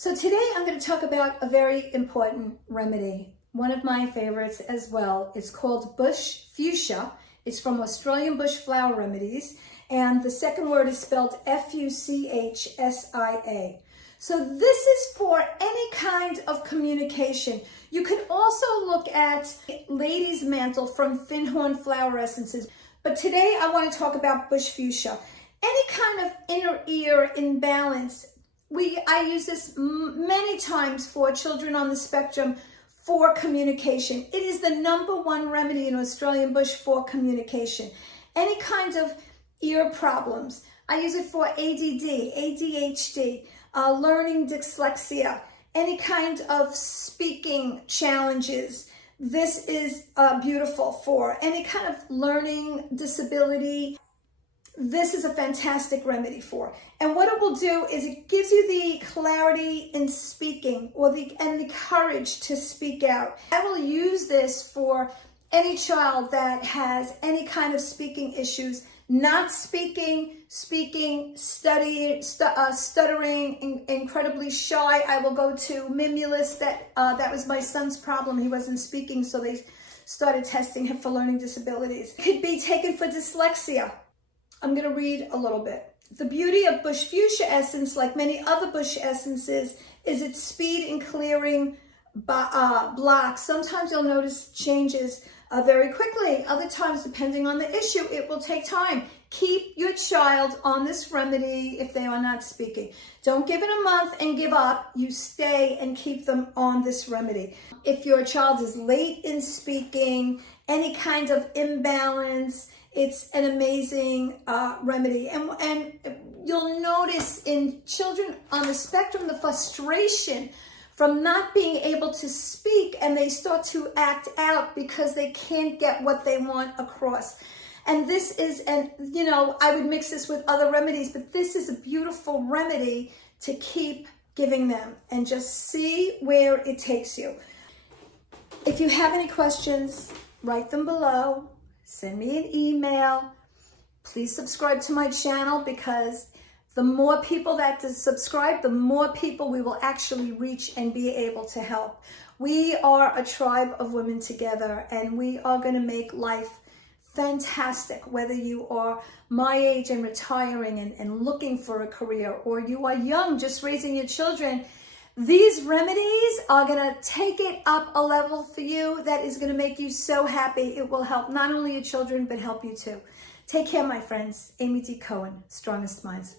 So today I'm going to talk about a very important remedy. One of my favorites as well. It's called bush fuchsia. It's from Australian Bush Flower Remedies. And the second word is spelled Fuchsia. So this is for any kind of communication. You can also look at Lady's Mantle from Finhorn Flower Essences. But today I want to talk about bush fuchsia. Any kind of inner ear imbalance. I use this many times for children on the spectrum for communication. It is the #1 remedy in Australian Bush for communication. Any kind of ear problems. I use it for ADD, ADHD, learning dyslexia, any kind of speaking challenges. This is beautiful for any kind of learning disability. This is a fantastic remedy for. And what it will do is it gives you the clarity in speaking and the courage to speak out. I will use this for any child that has any kind of speaking issues, not speaking, stuttering, incredibly shy. I will go to Mimulus. That was my son's problem. He wasn't speaking, so they started testing him for learning disabilities. It could be taken for dyslexia. I'm going to read a little bit. The beauty of bush fuchsia essence, like many other bush essences, is its speed in clearing blocks. Sometimes you'll notice changes very quickly. Other times, depending on the issue, it will take time. Keep your child on this remedy if they are not speaking. Don't give it a month and give up. You stay and keep them on this remedy. If your child is late in speaking, any kind of imbalance, it's an amazing remedy. And you'll notice in children on the spectrum, the frustration from not being able to speak, and they start to act out because they can't get what they want across. And this is, I would mix this with other remedies, but this is a beautiful remedy to keep giving them and just see where it takes you. If you have any questions, write them below. Send me an email. Please subscribe to my channel, because the more people that subscribe, the more people we will actually reach and be able to help. We are a tribe of women together, and we are going to make life fantastic, whether you are my age and retiring and looking for a career, or you are young, just raising your children. These remedies are going to take it up a level for you that is going to make you so happy. It will help not only your children, but help you too. Take care, my friends. Amy D. Cohen, Strongest Minds.